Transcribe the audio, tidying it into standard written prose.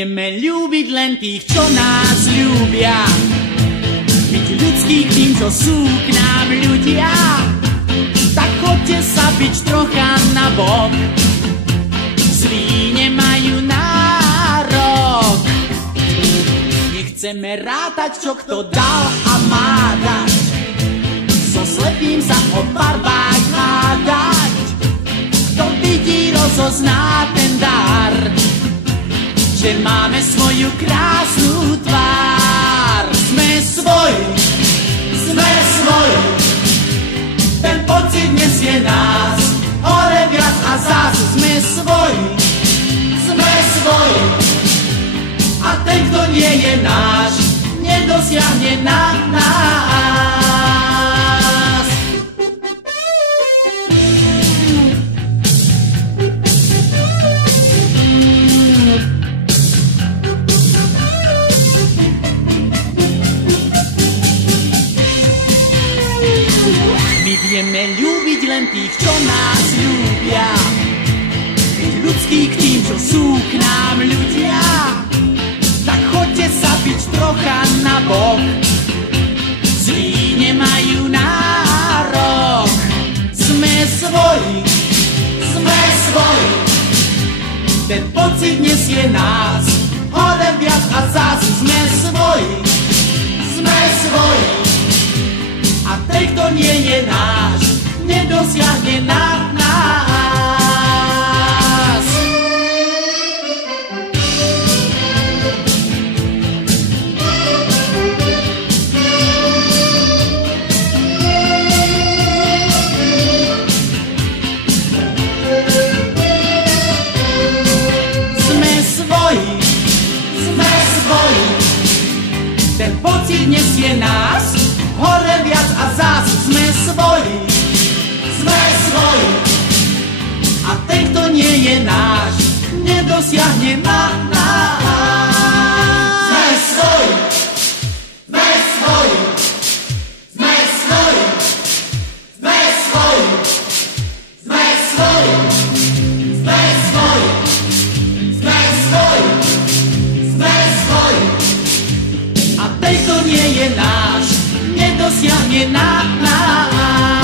wiemy ľúbiť len tých, čo nás ľúbia. Byť ľudských tým, čo sú k nám ľudia. Tak chodte sa byť trocha na bok. Zlí nemajú nárok. Nechceme rátať, čo kto dal a má dať. So slepým sa o barbách hádať. Kto vidí, rozozná ten dar, že máme svoju krásnu tvár. Sme svoji, ten pocit nesie nás hore viac a zás. Sme svoji, a ten, kto nie je náš, nedosiahne na nás. My vieme ľúbiť len tých, čo nás ľúbia. Byť ľudský k tým, čo sú k nám ľudia. Tak chodte sa byť trocha na bok. Zlí nemajú nárok. Sme svoji, ten pocit nesie nás hore viac a zás. Sme svoji, a ten, kto nie je náš, nedosiahne na nás. Sme svoji, ten pocit nesie nás hore viac a zás. Sme svoji, a ten, kto nie je náš, nedosiahne na nás. Sme svoji, a ten, kto nie je náš, nedosiahne na nás.